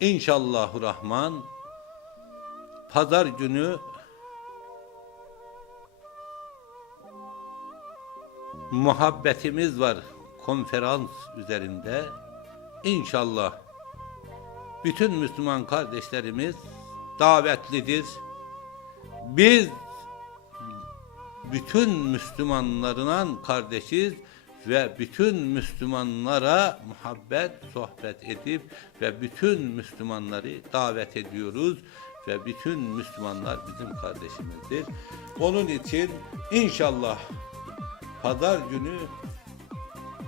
İnşallahü Rahman pazar günü muhabbetimiz var konferans üzerinde. İnşallah bütün Müslüman kardeşlerimiz davetlidir. Biz bütün Müslümanlarla kardeşiz ve bütün Müslümanlara muhabbet, sohbet edip ve bütün Müslümanları davet ediyoruz ve bütün Müslümanlar bizim kardeşimizdir. Onun için inşallah pazar günü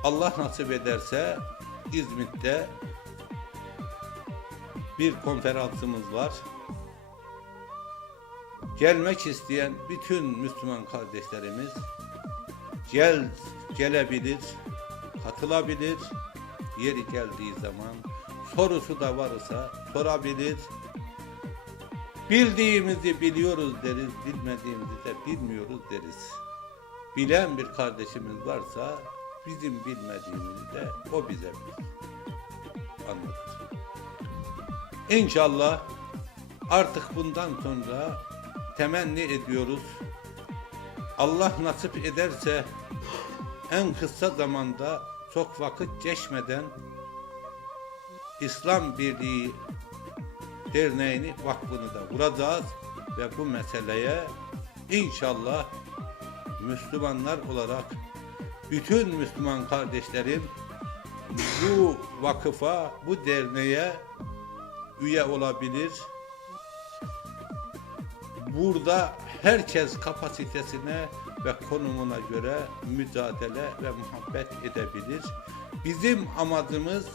Allah nasip ederse İzmit'te bir konferansımız var. Gelmek isteyen bütün Müslüman kardeşlerimiz gel gelebilir, katılabilir. Yeri geldiği zaman sorusu da varsa sorabilir. Bildiğimizi biliyoruz deriz, bilmediğimizi de bilmiyoruz deriz. Bilen bir kardeşimiz varsa bizim bilmediğimizi de o bize anlatır. İnşallah artık bundan sonra temenni ediyoruz. Allah nasip ederse en kısa zamanda çok vakit geçmeden İslam Birliği Derneği'ni, vakfını da kuracağız ve bu meseleye inşallah Müslümanlar olarak bütün Müslüman kardeşlerim bu vakıfa, bu derneğe üye olabilir. Burada herkes kapasitesine ve konumuna göre mücadele ve muhabbet edebilir. Bizim amacımız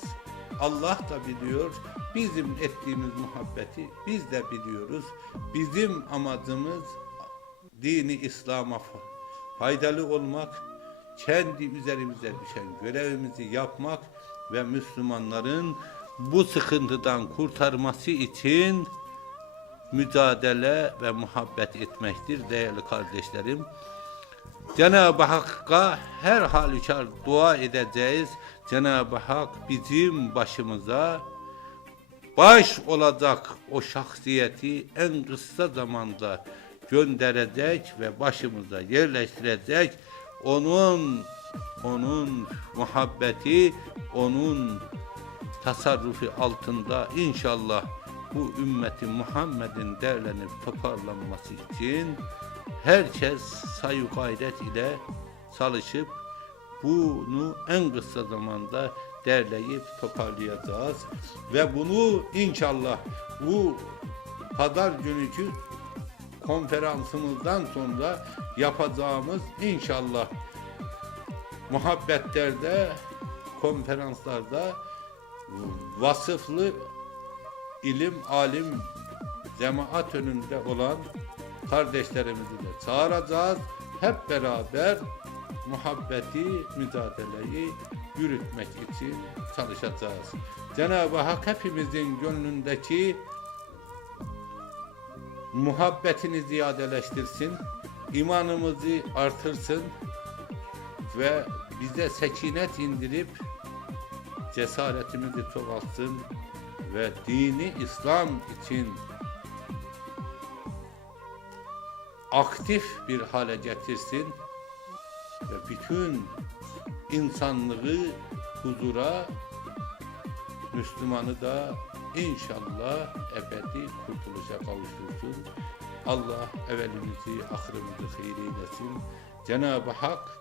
Allah da biliyor. Bizim ettiğimiz muhabbeti biz de biliyoruz. Bizim amacımız dini İslam'a faydalı olmak, kendi üzerimize düşen görevimizi yapmak ve Müslümanların bu sıkıntıdan kurtarması için mücadele ve muhabbet etmektir değerli kardeşlerim. Cenab-ı Hakk'a her halükarda dua edeceğiz. Cenab-ı Hak bizim başımıza baş olacak o şahsiyeti en kısa zamanda gönderecek ve başımıza yerleştirecek. Onun onun muhabbeti, onun tasarrufu altında inşallah bu ümmeti Muhammed'in derlenip toparlanması için herkes sayı gayret ile çalışıp bunu en kısa zamanda derleyip toparlayacağız ve bunu inşallah bu pazar günkü konferansımızdan sonra yapacağımız inşallah muhabbetlerde konferanslarda vasıflı ilim, alim, cemaat önünde olan kardeşlerimizi de çağıracağız. Hep beraber muhabbeti, mücadeleyi yürütmek için çalışacağız. Cenab-ı Hak hepimizin gönlündeki muhabbetini ziyadeleştirsin, imanımızı artırsın ve bize sekinet indirip cesaretimizi çoğaltsın ve dini İslam için aktif bir hale getirsin ve bütün insanlığı huzura, Müslümanı da inşallah ebedi kurtuluşa kavuştursun. Allah evvelimizi, ahirimizi hayır eylesin. Cenab-ı Hak,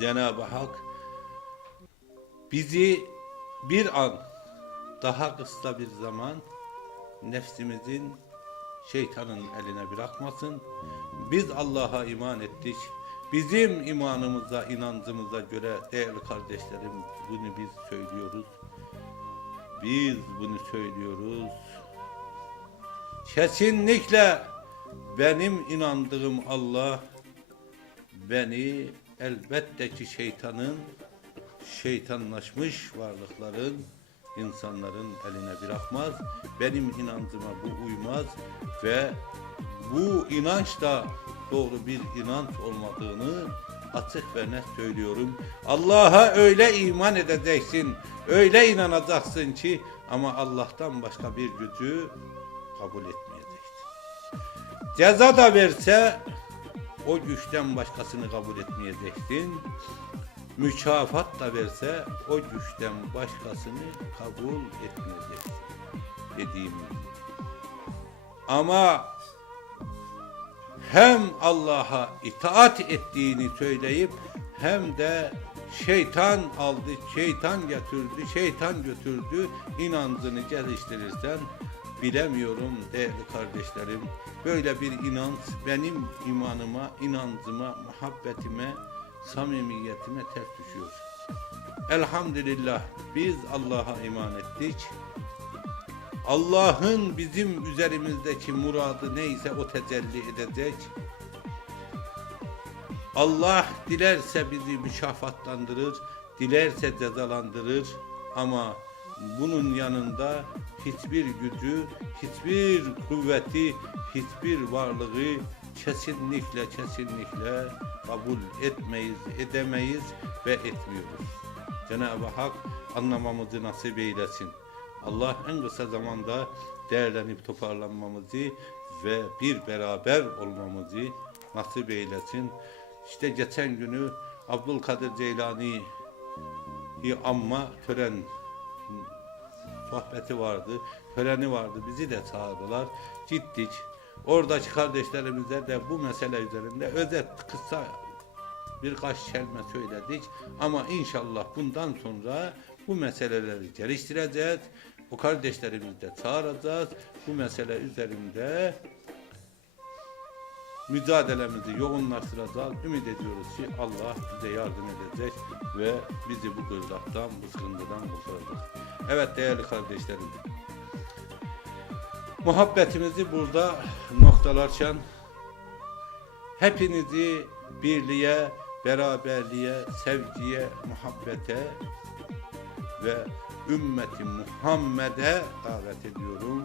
Cenab-ı Hak bizi bir an daha kısa bir zaman nefsimizin şeytanın eline bırakmasın. Biz Allah'a iman ettik. Bizim imanımıza, inancımıza göre değerli kardeşlerim bunu biz söylüyoruz. Biz bunu söylüyoruz. Kesinlikle benim inandığım Allah beni elbette ki şeytanın şeytanlaşmış varlıkların insanların eline bırakmaz. Benim inancıma bu uymaz ve bu inanç da doğru bir inanç olmadığını açık ve net söylüyorum. Allah'a öyle iman edeceksin, öyle inanacaksın ki Ama Allah'tan başka bir gücü kabul etmeyecektir. Ceza da verse o güçten başkasını kabul etmeyeceksin. Mükafat da verse o güçten başkasını kabul etmeyeceksin. Dediğim gibi. Ama hem Allah'a itaat ettiğini söyleyip hem de şeytan aldı, şeytan götürdü, şeytan götürdü inancını geliştirirsen bilemiyorum değerli kardeşlerim. Böyle bir inanç benim imanıma, inancıma, muhabbetime, samimiyetime ters düşüyor. Elhamdülillah biz Allah'a iman ettik. Allah'ın bizim üzerimizdeki muradı neyse o tecelli edecek. Allah dilerse bizi mükafatlandırır, dilerse cezalandırır ama bunun yanında hiçbir gücü, hiçbir kuvveti, hiçbir varlığı kesinlikle kesinlikle kabul etmeyiz, edemeyiz ve etmiyoruz. Cenab-ı Hak anlamamızı nasip eylesin. Allah en kısa zamanda değerlenip toparlanmamızı ve bir beraber olmamızı nasip eylesin. İşte geçen günü Abdülkadir Ceylani'yi anma tören sohbeti vardı, töreni vardı. Bizi de çağırdılar. Gittik. Oradaki kardeşlerimize de bu mesele üzerinde özet kısa birkaç kelime söyledik. Ama inşallah bundan sonra bu meseleleri geliştireceğiz. Bu kardeşlerimizi de çağıracağız. Bu mesele üzerinde mücadelemizi yoğunlaştıracağız. Ümit ediyoruz ki Allah bize yardım edecek ve bizi bu gırlaktan, bu sıkıntıdan kurtaracak. Evet değerli kardeşlerim. Muhabbetimizi burada noktalarken hepinizi birliğe, beraberliğe, sevgiye, muhabbete ve ümmeti Muhammed'e davet ediyorum.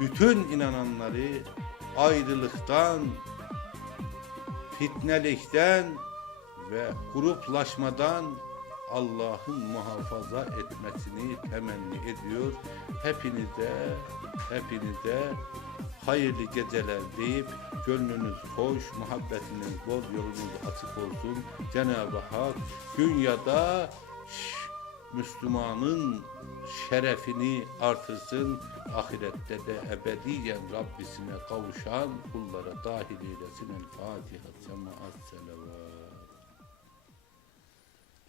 Bütün inananları ayrılıktan, fitnelikten ve gruplaşmadan Allah'ın muhafaza etmesini temenni ediyor. Hepinize, hepinize hayırlı geceler deyip gönlünüz hoş, muhabbetiniz bol, yolunuz açık olsun. Cenab-ı Hak dünyada Müslümanın şerefini artırsın. Ahirette de ebediyen Rabbisine kavuşan kullara dahil eylesin. El Fatiha. Semaat selavat.